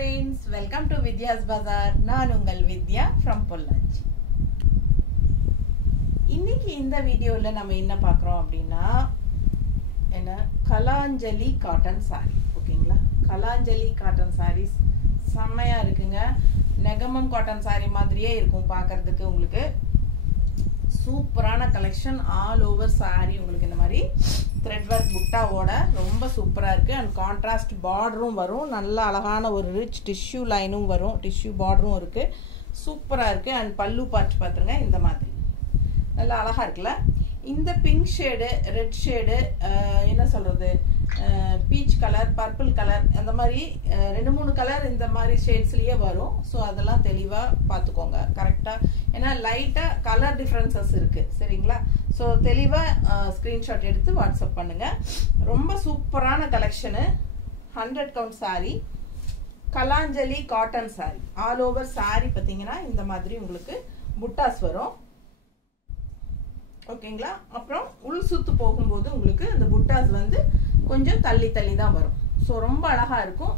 friends, welcome to Vidya's Bazaar. நான் உங்கள் வித்யா from Pollachi. இன்னைக்கு இந்த வீடியோல நம்ம என்ன பார்க்கறோம் அப்படினா என்ன கலாஞ்சலி காட்டன் saree. ஓகேங்களா? கலாஞ்சலி காட்டன் sarees செமையா இருக்குங்க. நெகமம் காட்டன் saree மாதிரியே இருக்கும் பார்க்கிறதுக்கு. உங்களுக்கு சூப்பரான கலெக்ஷன் ஆல் ஓவர் saree. உங்களுக்கு இந்த மாதிரி thread work புட்டாவோட ரொம்ப சூப்பரா இருக்கு. அண்ட் கான்ட்ராஸ்ட் பார்டரும் வரும். நல்ல அழகான ஒரு ரிச் டிஷ்யூ லைனும் வரும். டிஷ்யூ பார்டரும் இருக்கு. சூப்பரா இருக்கு. அண்ட் பல்லு பார்ட் பாத்துங்க இந்த மாதிரி நல்ல அழகா இருக்குல்ல. இந்த பிங்க் ஷேடு, ரெட் ஷேடு, என்ன சொல்றது, பீச் கலர், பர்பிள் கலர், அந்த மாதிரி ரெண்டு மூணு கலர் இந்த மாதிரி ஷேட்ஸ்லயே வரும். ஸோ அதெல்லாம் தெளிவா பார்த்துக்கோங்க கரெக்டா. ஏன்னா லைட்டா கலர் டிஃபரன்சஸ் இருக்கு. சரிங்களா? ஸோ தெளிவா ஸ்கிரீன்ஷாட் எடுத்து வாட்ஸ்அப் பண்ணுங்க. ரொம்ப சூப்பரான collection. 100 count sorry, Kalanjali cotton sorry. All over sorry பார்த்தீங்கன்னா இந்த மாதிரி உங்களுக்கு புட்டாஸ் வரும். ஓகேங்களா? அப்புறம் உள் சுத்து போகும்போது உங்களுக்கு இந்த புட்டாஸ் வந்து கொஞ்சம் தள்ளி தள்ளி தான் வரும். ஸோ ரொம்ப அழகா இருக்கும்.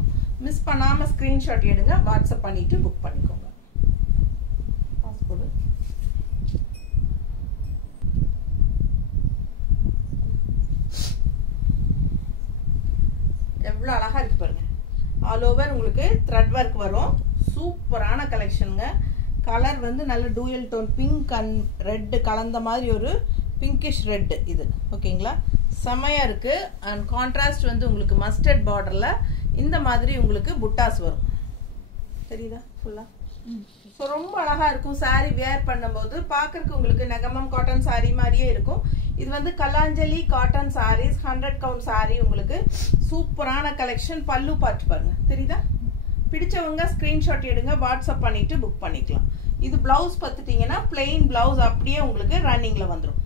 மிஸ் பண்ணாம ஸ்கிரீன்ஷாட் எடுங்க, வாட்ஸ்அப் பண்ணிட்டு புக் பண்ணிக்கோங்க. பாஸ்போர்ட் எவ்வளவு அழகா இருக்கு பாருங்க. ஆல் ஓவர் உங்களுக்கு த்ரெட் ஒர்க் வரும். சூப்பரான கலெக்ஷனுங்க. கலர் வந்து நல்ல dual tone pink and red கலந்த மாதிரி ஒரு பிங்கிஷ் ரெட் இது. ஓகேங்களா? செமையா இருக்கு. அண்ட் கான்ட்ராஸ்ட் வந்து உங்களுக்கு மஸ்டர்ட் பார்டர்ல இந்த மாதிரி உங்களுக்கு புட்டாஸ் வரும். தெரியுதா ஃபுல்லா? ஸோ ரொம்ப அழகா இருக்கும். சாரி வேர் பண்ணும்போது பார்க்கறதுக்கு உங்களுக்கு நெகமம் காட்டன் சாரி மாதிரியே இருக்கும். இது வந்து கலாஞ்சலி காட்டன் சாரீஸ் 100 கவுண்ட் சாரி. உங்களுக்கு சூப்பரான கலெக்ஷன். பல்லு பார்ட் பாருங்க. தெரியுதா? பிடிச்சவங்க ஸ்கிரீன்ஷாட் எடுங்க, வாட்ஸ்அப் பண்ணிட்டு புக் பண்ணிக்கலாம். இது பிளவுஸ் பார்த்துட்டீங்கன்னா பிளெயின் பிளவுஸ் அப்படியே உங்களுக்கு ரன்னிங்ல வந்துடும்.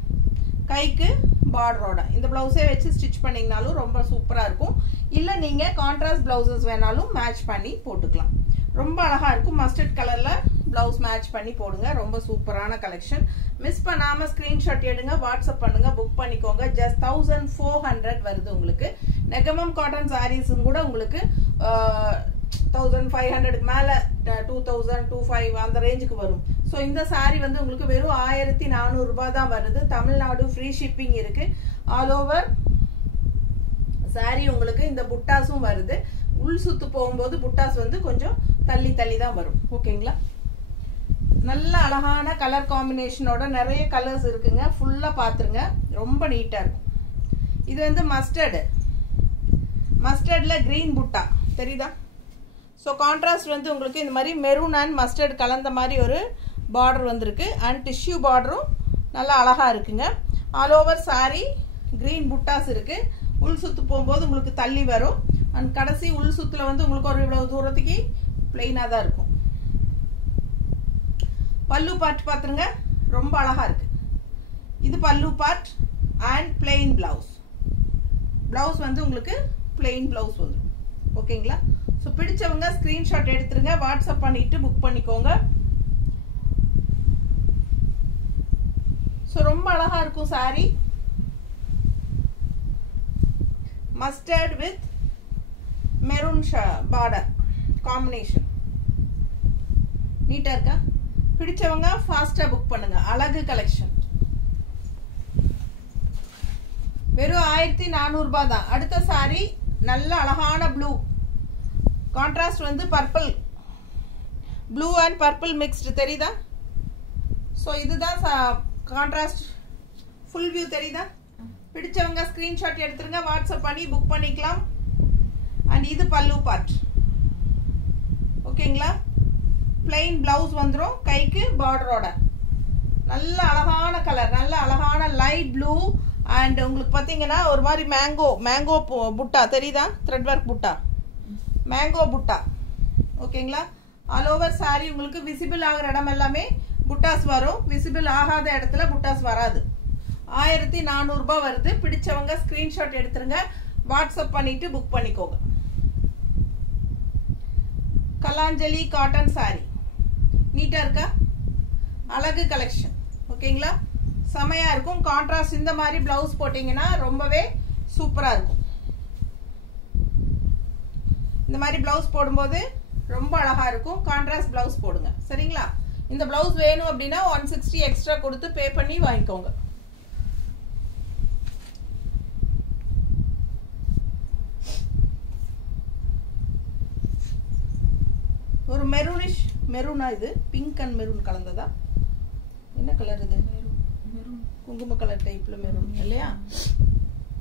கைக்கு பார்டரோட இந்த பிளவுஸே வச்சு ஸ்டிச் பண்ணீங்கனாலும் ரொம்ப சூப்பரா இருக்கும். இல்ல நீங்க கான்ட்ராஸ்ட் பிளவுசஸ் வேணாலும் மேட்ச் பண்ணி போட்டுக்கலாம். ரொம்ப அழகா இருக்கும். மஸ்டர்ட் கலர்ல பிளவுஸ் மேட்ச் பண்ணி போடுங்க. ரொம்ப சூப்பரான கலெக்ஷன். மிஸ் பண்ணாம ஸ்கிரீன்ஷாட் எடுங்க, வாட்ஸ்அப் பண்ணுங்க, புக் பண்ணிக்கோங்க. ஜஸ்ட் 1400 வருது உங்களுக்கு. நெகமம் காட்டன் சாரீஸ் கூட உங்களுக்கு 1500 மேல 2000 2500 அந்த ரேஞ்சுக்கு வரும். ஸோ இந்த சாரி வந்து உங்களுக்கு வெறும் 1400 ரூபாய் தான் வருது. தமிழ்நாடு ஃப்ரீ ஷிப்பிங் இருக்கு. ஆல் ஓவர் சாரி உங்களுக்கு இந்த புட்டாஸும் வருது. உள் சுத்து போகும்போது புட்டாஸ் வந்து கொஞ்சம் தள்ளி தள்ளி தான் வரும். ஓகேங்களா? நல்ல அழகான கலர் காம்பினேஷனோட நிறைய கலர்ஸ் இருக்குங்க. ஃபுல்லா பாத்துருங்க. ரொம்ப நீட்டா இருக்கும். இது வந்து மஸ்டர்ட்ல கிரீன் புட்டா தெரியுதா? ஸோ கான்ட்ராஸ்ட் வந்து உங்களுக்கு இந்த மாதிரி மெரூன் அண்ட் மஸ்டர்ட் கலந்த மாதிரி ஒரு பார்டர் வந்திருக்கு. அண்ட் டிஷ்யூ பார்டரும் நல்லா அழகா இருக்குங்க. ஆல் ஓவர் சாரி கிரீன் புட்டாஸ் இருக்கு. உள் சுத்து போகும்போது உங்களுக்கு தள்ளி வரும். அண்ட் கடைசி உள் சுத்துல வந்து உங்களுக்கு ஒரு இவ்வளவு தூரத்துக்கு பிளெயினா தான் இருக்கும். பல்லு பார்ட் பாத்துருங்க. ரொம்ப அழகா இருக்கு. இது பல்லு part and plain blouse. Blouse வந்து உங்களுக்கு பிளெயின் பிளவுஸ் வந்துடும். ஓகேங்களா? ஸோ பிடிச்சவங்க ஸ்கிரீன்ஷாட் எடுத்துருங்க, வாட்ஸ்அப் பண்ணிட்டு புக் பண்ணிக்கோங்க. ஸோ ரொம்ப அழகா இருக்கும் sorry. Mustard with maroon border combination நீட்டா இருக்கா? பிடிச்சவங்க ஃபாஸ்டா புக் பண்ணுங்க. அழகு கலெக்ஷன். வெறும் 1400 ரூபாய் தான். அடுத்த சாரி நல்ல அழகான ப்ளூ. கான்ட்ராஸ்ட் வந்து purple, blue and purple mixed. தெரியுதா? ஸோ இதுதான் கான்ட்ராஸ்ட். ஃபுல் வியூ தெரியுதா? பிடிச்சவங்க ஸ்கிரீன்ஷாட் எடுத்துருங்க, வாட்ஸ்அப் பண்ணி புக் பண்ணிக்கலாம். அண்ட் இது பல்லு பார்ட். ஓகேங்களா? பிளெயின் பிளவுஸ் வந்துடும். கைக்கு பார்டரோட நல்ல அழகான கலர், நல்ல அழகான லைட் ப்ளூ. அண்ட் உங்களுக்கு பார்த்தீங்கன்னா ஒரு மாதிரி மேங்கோ புட்டா தெரியுதா? த்ரெட் ஒர்க் புட்டா, மேங்கோ புட்டா. ஓகேங்களா? ஆல் ஓவர் சாரி உங்களுக்கு விசிபிள் ஆகிற இடம் எல்லாமே புட்டாஸ் வரும். விசிபிள் ஆகாத இடத்துல புட்டாஸ் வராது. 1400 ரூபாய் வருது. பிடிச்சவங்க ஸ்கிரீன்ஷாட் எடுத்துருங்க, வாட்ஸ்அப் பண்ணிட்டு புக் பண்ணிக்கோங்க. கலாஞ்சலி காட்டன் சாரி நீட்டா இருக்கா? அழகு கலெக்ஷன். ஓகேங்களா? செமையா இருக்கும். கான்ட்ராஸ்ட் இந்த மாதிரி பிளவுஸ் போட்டீங்கன்னா ரொம்பவே சூப்பரா இருக்கும். இந்த மாதிரி பிளவுஸ் போடும்போது ரொம்ப அழகா இருக்கும். கான்ட்ராஸ்ட் பிளவுஸ் போடுங்க சரிங்களா. இந்த பிளவுஸ் வேணும் அப்படின்னா 160 எக்ஸ்ட்ரா கொடுத்து பே பண்ணி வாங்கிக்கோங்க. ஒரு மெரூனிஷ் மெரூனா, இது பிங்க் அண்ட் மெரூன் கலந்ததா? என்ன கலர் இது? மெரூன், குங்கும கலர் டைப்ல மெரூன் இல்லையா?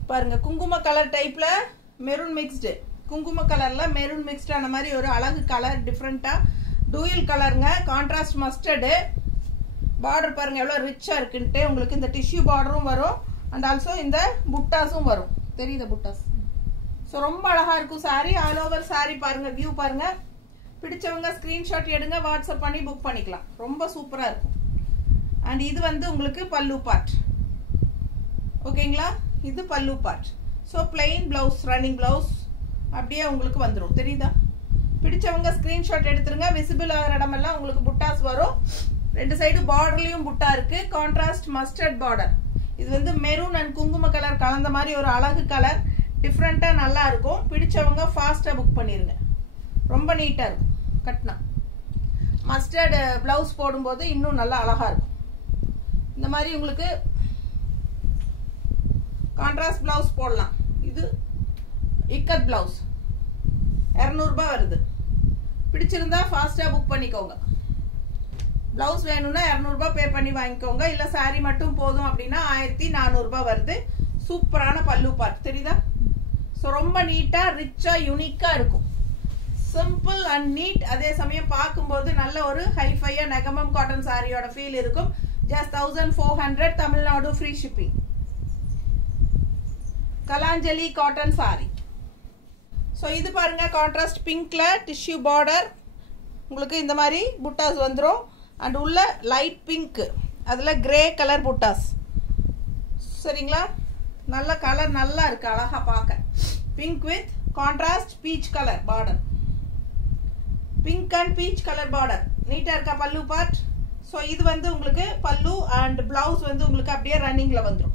பாருங்க, குங்கும கலர் டைப்ல மெரூன் மிக்ஸ்டு, குங்கும கலர்ல மெரூன் மிக்ஸ்ட் ஆன மாதிரி ஒரு அழகு கலர், டிஃப்ரெண்டா டூயல் கலருங்க. Contrast mustard. பார்டர் பாருங்க எவ்வளவு ரிச்சா இருக்குன்ட்டு. உங்களுக்கு இந்த டிஷ்யூ பார்டரும் வரும் அண்ட் ஆல்சோ இந்த புட்டாஸும் வரும். தெரியுது புட்டாஸ்? ஸோ ரொம்ப அழகா இருக்கும் சாரி. ஆல் ஓவர் சாரி பாருங்க, வியூ பாருங்க. பிடிச்சவங்க ஸ்கிரீன்ஷாட் எடுங்க, வாட்ஸ்அப் பண்ணி புக் பண்ணிக்கலாம். ரொம்ப சூப்பரா இருக்கும். அண்ட் இது வந்து உங்களுக்கு பல்லு பார்ட். ஓகேங்களா? இது பல்லு part. So plain blouse, running blouse அப்படியே உங்களுக்கு வந்துடும். தெரியுதா? பிடிச்சவங்க ஸ்கிரீன்ஷாட் எடுத்துருங்க. விசிபிள் ஆகிற இடமெல்லாம் உங்களுக்கு புட்டாஸ் வரும். ரெண்டு சைடு பார்டர்லயும் புட்டா இருக்கு. Contrast mustard border. இது வந்து மெரூன் அண்ட் குங்கும கலர் கலந்த மாதிரி ஒரு அழகு கலர், டிஃப்ரெண்டா நல்லா இருக்கும். பிடிச்சவங்க ஃபாஸ்டா புக் பண்ணிருங்க. ரொம்ப நீட்டா இருக்கும். கட்னா மஸ்டர்ட் பிளவுஸ் போடும்போது இன்னும் நல்லா அழகா இருக்கும். இந்த மாதிரி உங்களுக்கு கான்ட்ராஸ்ட் பிளவுஸ் போடலாம். இது இக்கட் பிளவுஸ் 200 ரூபாய் வருது. பிடிச்சிருந்தா ஃபாஸ்டா புக் பண்ணிக்கோங்க. பிளவுஸ் வேணும்னா 200 ரூபாய் பே பண்ணி வாங்கிக்கோங்க. இல்ல சாரி மட்டும் போதும் அப்படின்னா 1400 ரூபாய் வருது. சூப்பரான பல்லு பார்ட். தெரியுதா? ஸோ ரொம்ப நீட்டா ரிச்சா யூனிக்கா இருக்கும். Simple and neat. அதே சமயம் பார்க்கும்போது நல்ல ஒரு ஹைஃபையா நெகமம் காட்டன் சாரியோட ஃபீல் இருக்கும். Just 1400. Tamil Nadu free shipping. Kalanjali cotton saree. So இது பாருங்க, கான்ட்ராஸ்ட் பிங்க்ல டிஷ்யூ பார்டர். உங்களுக்கு இந்த மாதிரி புட்டாஸ் வந்துடும். அண்ட் உள்ள லைட் பிங்க், அதுல கிரே கலர் புட்டாஸ். சரிங்களா? நல்ல கலர், நல்லா இருக்கு, அழகா பார்க்க. Pink with contrast peach colour border. Pink and peach colour border. நீட்டா இருக்கா பல்லு பார்ட்? ஸோ இது வந்து உங்களுக்கு பல்லு அண்ட் பிளவுஸ் வந்து உங்களுக்கு அப்படியே ரன்னிங்ல வந்துடும்.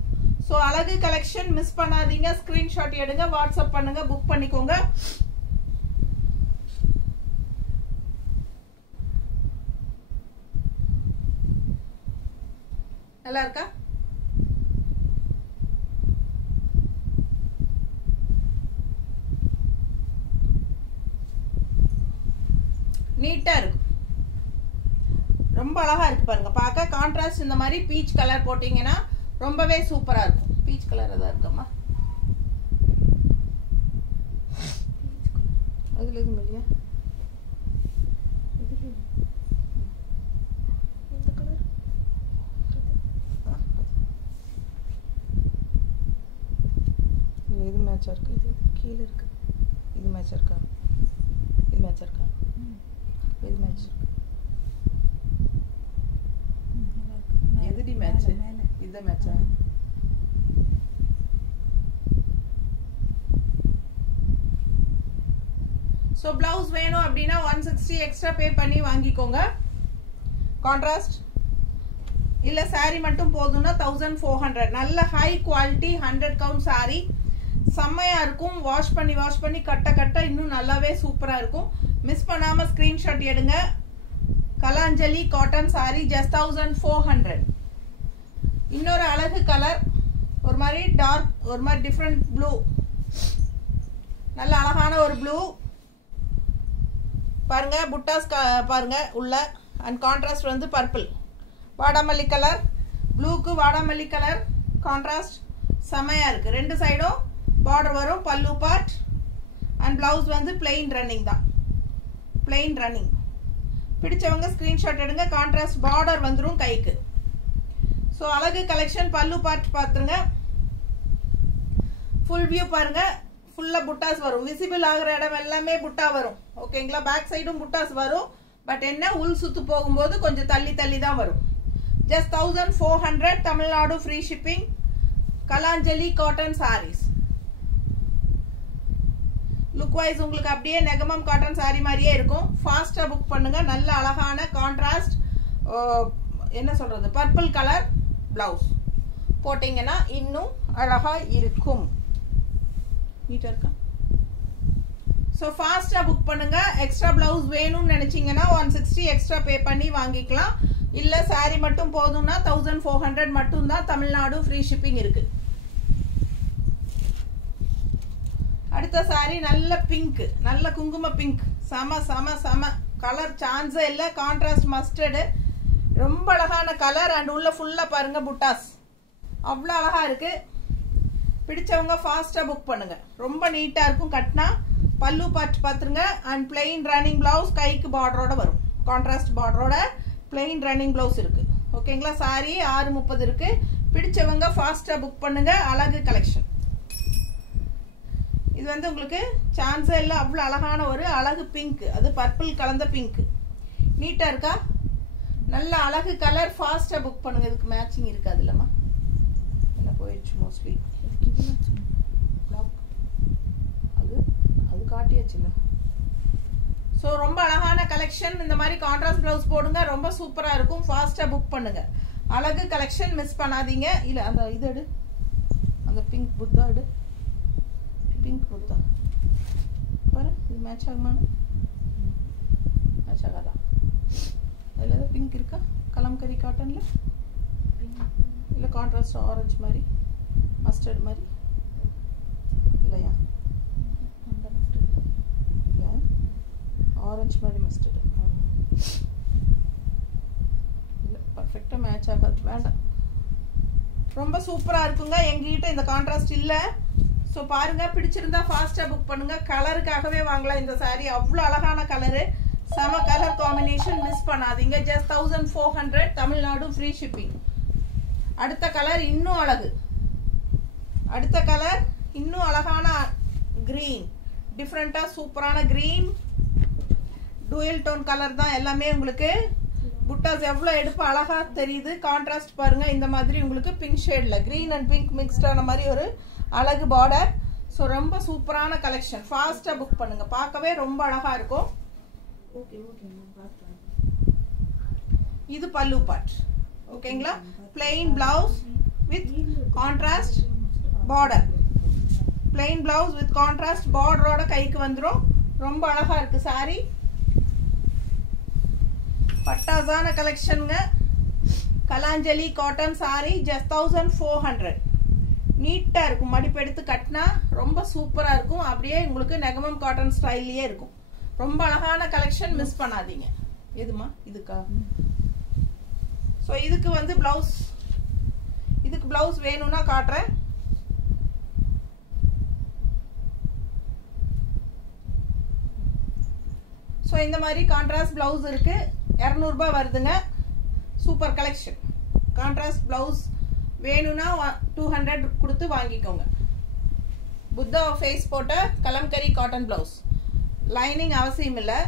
ஸோ அழகு கலெக்ஷன் மிஸ் பண்ணாதீங்க. ஸ்கிரீன்ஷாட் எடுங்க, வாட்ஸ்அப் பண்ணுங்க, புக் பண்ணிக்கோங்க. நல்லா இருக்கா? நீட்டா இருக்கும். ரொம்ப அழகா இருக்கு பாருங்க பார்க்க. கான்ட்ராஸ்ட் இந்த மாதிரி பீச் கலர் போட்டீங்கன்னா ரொம்பவே சூப்பரா இருக்கும். பீச் கலர் தான் இருக்குமா? அதுல எதுவும் இல்லையா? இந்த கலர் இது மேட்சா இருக்கு. இது கீழே இருக்கு. இது மேட்சா இருக்கா? இது மேட்சா இருக்கா? இது மேட்ச். எதுடி மேட்ச்? இது மேட்சா? ஸோ பிளவுஸ் வேணும் அப்படின்னா 160 எக்ஸ்ட்ரா பே பண்ணி வாங்கிக்கோங்க. கான்ட்ராஸ்ட் இல்ல சாரி மட்டும் போதும்னா 1400. நல்ல ஹை குவாலிட்டி 100 கவுண்ட் சாரி. செம்மையா இருக்கும். வாஷ் பண்ணி கட்ட கட்ட இன்னும் நல்லாவே சூப்பரா இருக்கும். மிஸ் பண்ணாம ஸ்கிரீன்ஷாட் எடுங்க. Kalanjali cotton sari just 1400. இன்னொரு அழகு கலர், ஒரு மாதிரி டார்க், ஒரு மாதிரி டிஃப்ரெண்ட் ப்ளூ. நல்ல அழகான ஒரு ப்ளூ பாருங்க. புட்டாஸ் பாருங்க உள்ள. அண்ட் கான்ட்ராஸ்ட் வந்து பர்பிள், வாடாமல்லி கலர். ப்ளூக்கு வாடாமல்லி கலர் கான்ட்ராஸ்ட் செமையா இருக்கு. ரெண்டு சைடும் பார்டர் வரும். பல்லு பார்ட் அண்ட் பிளவுஸ் வந்து பிளெயின் ரன்னிங் தான். Plain running. பிடிச்சவங்க ஸ்கிரீன்ஷாட் எடுங்க. கான்ட்ராஸ்ட் பார்டர் வந்துடும் கைக்கு. ஸோ அழகு கலெக்ஷன். பல்லு பார்ட் பார்த்துருங்க. ஃபுல் வியூ பாருங்க. ஃபுல்லா புட்டாஸ் வரும். விசிபிள் ஆகிற இடம் எல்லாமே புட்டா வரும். ஓகேங்களா? பேக் சைடும் புட்டாஸ் வரும். பட் என்ன, உள் சுத்து போகும்போது கொஞ்சம் தள்ளி தள்ளி தான் வரும். Just 1400. Tamil Nadu free shipping. Kalanjali cotton sarees. Look wise உங்களுக்கு அப்படியே நெகமம் காட்டன் சாரி மாதிரியே இருக்கும். ஃபாஸ்டா புக் பண்ணுங்க. நல்ல அழகான கான்ட்ராஸ்ட் என்ன சொல்றது, பர்பிள் கலர் பிளவுஸ் போட்டீங்கன்னா இன்னும் அழகா இருக்கும். நீட்டா இருக்கா? ஸோ ஃபாஸ்ட்டாக புக் பண்ணுங்க. எக்ஸ்ட்ரா பிளவுஸ் வேணும்னு நினைச்சீங்கன்னா 160 எக்ஸ்ட்ரா பே பண்ணி வாங்கிக்கலாம். இல்லை சாரி மட்டும் போதும்னா 1400 மட்டும்தான். தமிழ்நாடு ஃப்ரீ ஷிப்பிங் இருக்கு. அடுத்த சாரி நல்ல பிங்க், நல்ல குங்கும பிங்க், செம செம செம கலர் சான்ஸே இல்லை. கான்ட்ராஸ்ட் மஸ்டர்டு, ரொம்ப அழகான கலர் அண்ட் உள்ள ஃபுல்லா பாருங்க புட்டாஸ், அவ்வளோ அழகா இருக்கு. பிடிச்சவங்க ஃபாஸ்டா புக் பண்ணுங்க. ரொம்ப நீட்டா இருக்கும் கட்டினா. பல்லு பார்த்துருங்க அண்ட் பிளெயின் ரன்னிங் பிளவுஸ், கைக்கு பார்டரோட வரும். கான்ட்ராஸ்ட் பார்டரோட பிளெயின் ரன்னிங் பிளவுஸ் இருக்கு. ஓகேங்களா? சாரி 6:30 இருக்கு. பிடிச்சவங்க ஃபாஸ்டா புக் பண்ணுங்க. அழகு கலெக்ஷன் இது வந்து உங்களுக்கு சான்ஸே இல்லை. அவ்வளோ அழகான ஒரு அழகு பிங்க், அது பர்பிள் கலந்த பிங்க். நீட்டா இருக்கா? நல்ல அழகு கலர். ஃபாஸ்டா புக் பண்ணுங்க. இதுக்கு மேட்சிங் இருக்காது இல்லம்மா? என்ன போயிடுச்சு மோஸ்ட்லி. அது காட்டியாச்சுங்க. ஸோ ரொம்ப அழகான கலெக்ஷன். இந்த மாதிரி கான்ட்ராஸ்ட் பிளவுஸ் போடுங்க, ரொம்ப சூப்பரா இருக்கும். ஃபாஸ்டா புக் பண்ணுங்க. அழகு கலெக்ஷன் மிஸ் பண்ணாதீங்க. இல்ல அந்த இது எடு, அந்த பிங்க் புத்தா எடு. பிங்க் புத்தா பாரு, இது மேட்ச் ஆகுமான்னு? மேட்ச் ஆகாதா? அதில் ஏதாவது பிங்க் இருக்கா? கலம்கரி காட்டன்ல இல்லை கான்ட்ராஸ்ட் ஆரஞ்சு மாதிரி, மஸ்டர்ட் மாதிரி இல்லையா? இல்லை, ஆரஞ்சு மாதிரி மஸ்டர்டு இல்லை, பர்ஃபெக்டாக மேட்ச் ஆகாது. வேண்டாம். ரொம்ப சூப்பராக இருக்குங்க. எங்ககிட்ட இந்த கான்ட்ராஸ்ட் இல்லை. ஸோ பாருங்க, பிடிச்சிருந்தா ஃபாஸ்ட்டாக புக் பண்ணுங்க. கலருக்காகவே வாங்கலாம் இந்த சாரீ. அவ்வளோ அழகான கலரு, செம கலர் காம்பினேஷன். மிஸ் பண்ணாதீங்க. ஜஸ்ட் 1400. Tamil Nadu free shipping. அடுத்த கலர் இன்னும் அழகு. அடுத்த கலர் இன்னும் அழகான கிரீன், டிஃப்ரெண்டா சூப்பரான கிரீன். டூயல் டோன் கலர் தான் எல்லாமே. உங்களுக்கு புட்டாஸ் எவ்வளோ எடுப்பு அழகா தெரியுது. கான்ட்ராஸ்ட் பாருங்க. இந்த மாதிரி உங்களுக்கு பிங்க் ஷேட்ல கிரீன் அண்ட் பிங்க் மிக்ஸ்ட் ஆன மாதிரி ஒரு அழகு பார்டர். ஸோ ரொம்ப சூப்பரான கலெக்ஷன். ஃபாஸ்டா புக் பண்ணுங்க. பார்க்கவே ரொம்ப அழகா இருக்கும். இது பல்லு பார்ட். ஓகேங்களா? Plain blouse with contrast border. Plain blouse with contrast பார்டரோட கைக்கு வந்துடும். ரொம்ப அழகா இருக்கு சாரி. பட்டாசான கலெக்ஷனுங்க. கலாஞ்சலி காட்டன் சாரி. ஜஸ்ட் 1400. நீட்டா இருக்கும். மடிப்பு எடுத்து கட்டினா ரொம்ப சூப்பரா இருக்கும். அப்படியே உங்களுக்கு நெகமம் காட்டன் ஸ்டைல்லயே இருக்கும். ரொம்ப அழகான கலெக்ஷன். மிஸ் பண்ணாதீங்க. எதுமா இதுக்கா? ஸோ இதுக்கு வந்து பிளவுஸ், இதுக்கு பிளவுஸ் வேணும்னா காட்டுறேன். ஸோ இந்த மாதிரி கான்ட்ராஸ்ட் பிளவுஸ் இருக்கு. 200 ரூபாய் வருதுங்க. Super collection. கான்ட்ராஸ்ட் பிளவுஸ் வேணும்னா 200 கொடுத்து வாங்கிக்கோங்க. புத்தா ஃபேஸ் போட்ட கலம்கரி காட்டன் பிளவுஸ். லைனிங் அவசியம் இல்லை,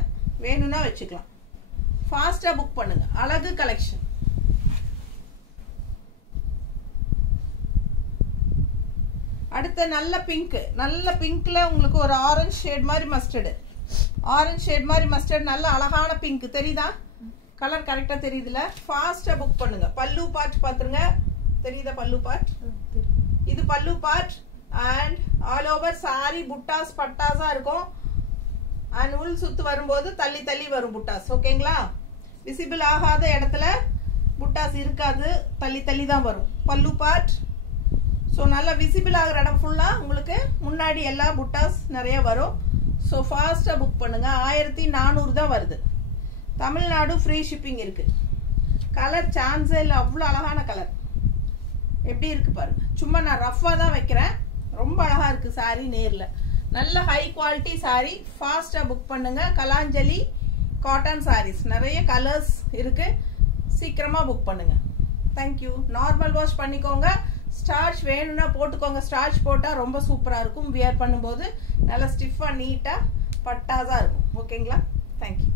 வேணும்னா வச்சுக்கலாம். ஃபாஸ்டா புக் பண்ணுங்க. அழகு கலெக்ஷன். அடுத்த நல்ல பிங்க். நல்ல பிங்க்ல உங்களுக்கு ஒரு ஆரஞ்சு ஷேட் மாதிரி மஸ்டர்டு. ஆரஞ்சு ஷேட் மாதிரி மஸ்டர்ட். நல்ல அழகான பிங்க். தெரியுதா? கலர் கரெக்டா தெரியுதுல? ஃபாஸ்டா புக் பண்ணுங்க. பல்லு பார்ட் பாத்துருங்க. தெரியுதா பல்லு பார்ட்? இது பல்லு part and all over sorry புட்டாஸ் பட்டாஸா இருக்கும். அண்ட் உள் சுத்து வரும்போது தள்ளி தள்ளி வரும் புட்டாஸ். ஓகேங்களா? விசிபிள் ஆகாத இடத்துல புட்டாஸ் இருக்காது, தள்ளி தள்ளி தான் வரும். பல்லு பார்ட். ஸோ நல்லா விசிபிள் ஆகிற இடம் ஃபுல்லா உங்களுக்கு முன்னாடி எல்லா புட்டாஸ் நிறைய வரும். ஸோ ஃபாஸ்டா புக் பண்ணுங்க. 1400 தான் வருது. தமிழ்நாடு ஃப்ரீ ஷிப்பிங் இருக்கு. கலர் சான்ஸே இல்லை. அவ்வளோ அழகான கலர். எப்படி இருக்கு பாருங்க. சும்மா நான் ரஃபா தான் வைக்கிறேன். ரொம்ப அழகா இருக்கு சாரி. நேர்ல நல்ல ஹை குவாலிட்டி சாரி. ஃபாஸ்டா புக் பண்ணுங்க. கலாஞ்சலி காட்டன் சாரீஸ். நிறைய கலர்ஸ் இருக்கு. சீக்கிரமா புக் பண்ணுங்க. தேங்க்யூ. நார்மல் வாஷ் பண்ணிக்கோங்க. ஸ்டார்ச் வேணும்னா போட்டுக்கோங்க. ஸ்டார்ச் போட்டா ரொம்ப சூப்பரா இருக்கும். வியர் பண்ணும்போது நல்லா ஸ்டிஃபா நீட்டா பட்டாஸா இருக்கும். ஓகேங்களா? தேங்க்யூ.